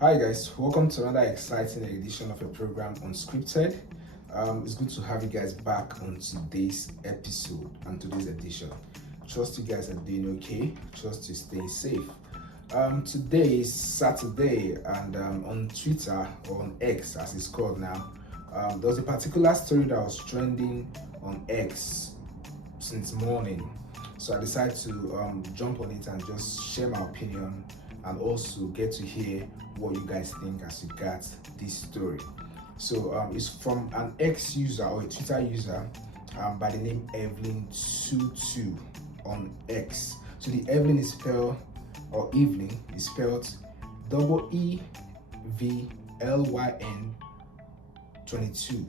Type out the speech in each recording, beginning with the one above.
Hi guys, welcome to another exciting edition of a program Unscripted. It's good to have you guys back on today's episode and today's edition. Trust you guys are doing okay. Trust you staying safe. Today is Saturday, and on Twitter or on X as it's called now, there was a particular story that was trending on X since morning. So I decided to jump on it and just share my opinion and also get to hear what you guys think as you got this story. So it's from an X user or a Twitter user by the name Evelyn22 on X. So the Evelyn is spelled, or Evelyn is spelled EVLYN 22.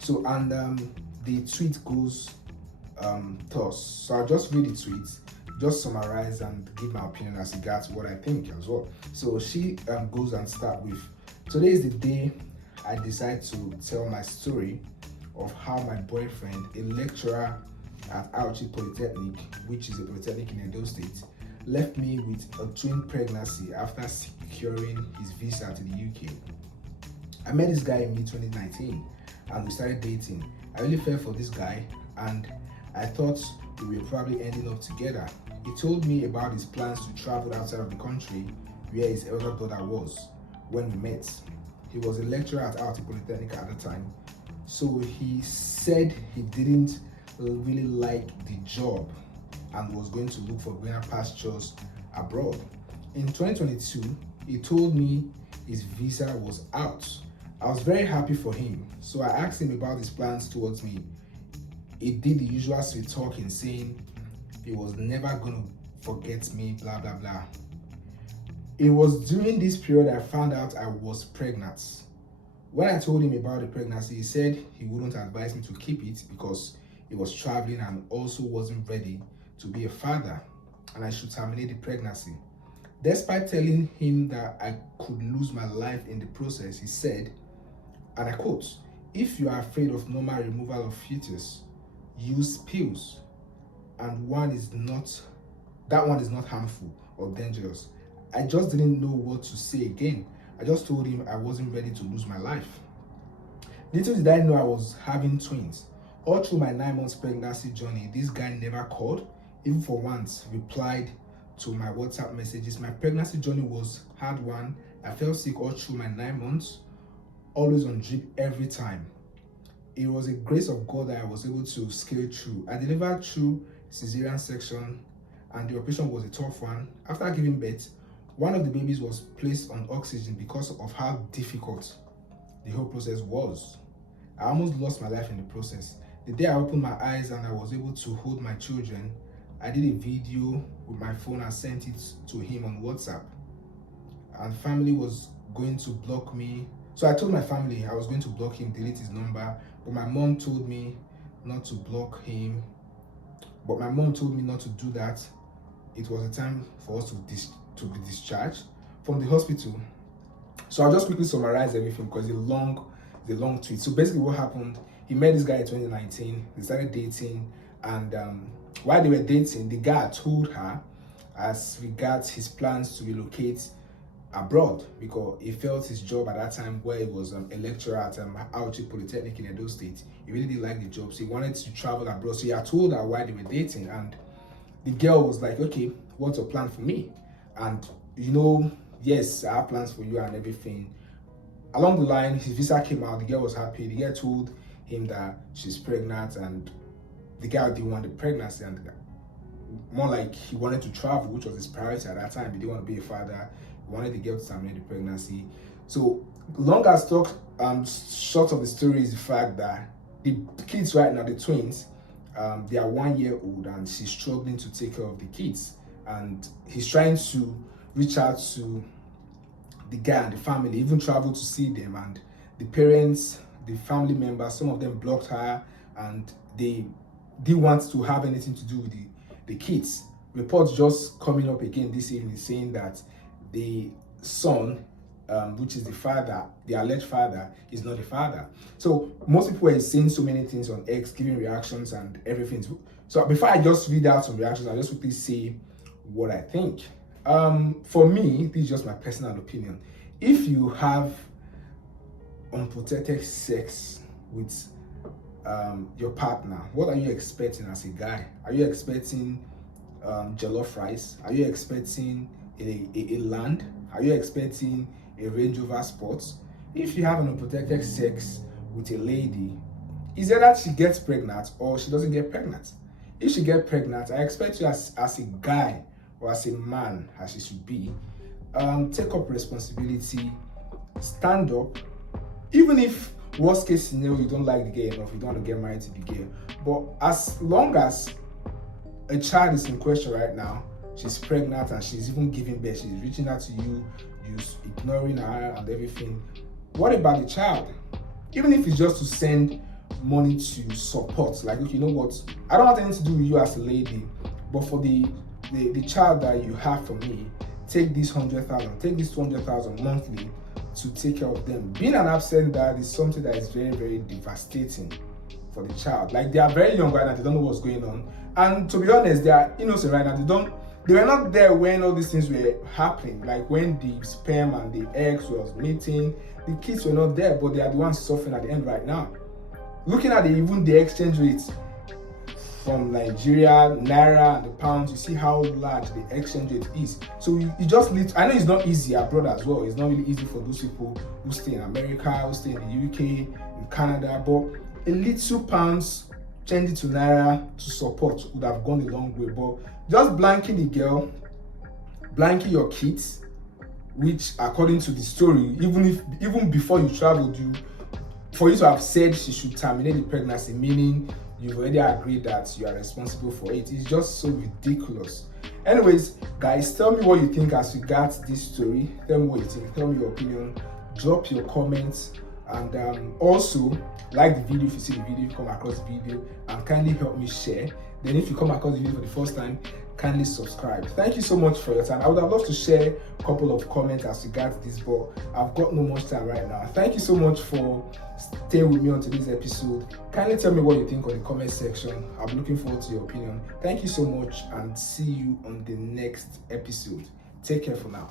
So and the tweet goes thus. So I'll just read the tweet, just summarize and give my opinion as regards what I think as well. So she goes and start with, today is the day I decide to tell my story of how my boyfriend, a lecturer at Auchi Polytechnic, which is a polytechnic in Edo State, left me with a twin pregnancy after securing his visa to the UK. I met this guy in mid-2019 and we started dating. I really fell for this guy and I thought we were probably ending up together. He told me about his plans to travel outside of the country where his elder brother was when we met. He was a lecturer at Art Polytechnic at the time, so he said he didn't really like the job and was going to look for greener pastures abroad. In 2022, he told me his visa was out. I was very happy for him, so I asked him about his plans towards me. He did the usual sweet talking, saying he was never gonna forget me, blah blah blah. It was during this period I found out I was pregnant. When I told him about the pregnancy, he said he wouldn't advise me to keep it because he was traveling and also wasn't ready to be a father, and I should terminate the pregnancy. Despite telling him that I could lose my life in the process, he said, and I quote, "If you are afraid of normal removal of fetus, use pills, and one is not harmful or dangerous." I just didn't know what to say again. I just told him I wasn't ready to lose my life. Little did I know I was having twins. All through my 9 months pregnancy journey, this guy never called, even for once replied to my WhatsApp messages. My pregnancy journey was hard one. I felt sick all through my 9 months, always on drip every time. It was a grace of God that I was able to scale through. I delivered through cesarean section and the operation was a tough one. After giving birth, one of the babies was placed on oxygen because of how difficult the whole process was. I almost lost my life in the process. The day I opened my eyes and I was able to hold my children, I did a video with my phone and sent it to him on WhatsApp. And family was going to block me. So I told my family I was going to block him, delete his number, but my mom told me not to block him. But my mom told me not to do that. It was a time for us to be discharged from the hospital. So I'll just quickly summarize everything because the long tweet. So basically what happened, he met this guy in 2019, they started dating, and while they were dating, the guy told her as regards his plans to relocate abroad because he felt his job at that time where he was a lecturer at Auchi Polytechnic in Edo State. He really didn't like the job, so he wanted to travel abroad. So he had told her why they were dating, and the girl was like, "Okay, what's your plan for me?" And yes, I have plans for you and everything. Along the line, his visa came out, the girl was happy. The girl told him that she's pregnant, and the guy didn't want the pregnancy, and more like he wanted to travel, which was his priority at that time. He didn't want to be a father. He wanted the girl to terminate the pregnancy. So long as talk, short of the story is the fact that the kids right now, the twins, they are 1 year old and she's struggling to take care of the kids. And he's trying to reach out to the guy and the family, even travel to see them. And the parents, the family members, some of them blocked her and they didn't want to have anything to do with the kids. Reports just coming up again this evening saying that the son, which is the father, the alleged father, is not the father. So most people were saying so many things on X, giving reactions and everything. So before I just read out some reactions, I'll just quickly say what I think. For me, this is just my personal opinion. If you have unprotected sex with your partner, what are you expecting as a guy? Are you expecting jollof rice? Are you expecting a land? Are you expecting a Range Rover Sports? If you have an unprotected sex with a lady, is it that she gets pregnant or she doesn't get pregnant? If she gets pregnant, I expect you as a guy or as a man, as she should be, take up responsibility, stand up, even if worst case scenario you don't like the girl enough, you don't want to get married to the girl. But as long as a child is in question right now, she's pregnant and she's even giving birth, she's reaching out to you, you're ignoring her and everything. What about the child? Even if it's just to send money to support, like, okay, you know what, I don't want anything to do with you as a lady, but for the child that you have for me, take this 100,000, take this 200,000 monthly to take care of them. Being an absent dad is something that is very, very devastating for the child. Like, they are very young right now, they don't know what's going on, and to be honest, they are innocent right now. They were not there when all these things were happening, like when the sperm and the eggs was meeting. The kids were not there, but they are the ones suffering at the end right now. Looking at even the exchange rates from Nigeria, Naira, and the pounds, you see how large the exchange rate is. So you just need to, I know it's not easy abroad as well. It's not really easy for those people who stay in America, who stay in the UK, in Canada, but a little pounds change it to Naira to support would have gone a long way. But just blanking the girl, blanking your kids, which according to the story, even before you traveled, for you to have said she should terminate the pregnancy, meaning you've already agreed that you are responsible for it. It's just so ridiculous. Anyways, guys, tell me what you think as regards this story. Tell me what you think. Tell me your opinion. Drop your comments, and also like the video if you see the video, if you come across the video, and kindly help me share. Then if you come across the video for the first time, kindly subscribe. Thank you so much for your time. I would have loved to share a couple of comments as regards this, but I've got no much time right now. Thank you so much for staying with me on today's episode. Kindly tell me what you think on the comment section. I'm looking forward to your opinion. Thank you so much, and see you on the next episode. Take care for now.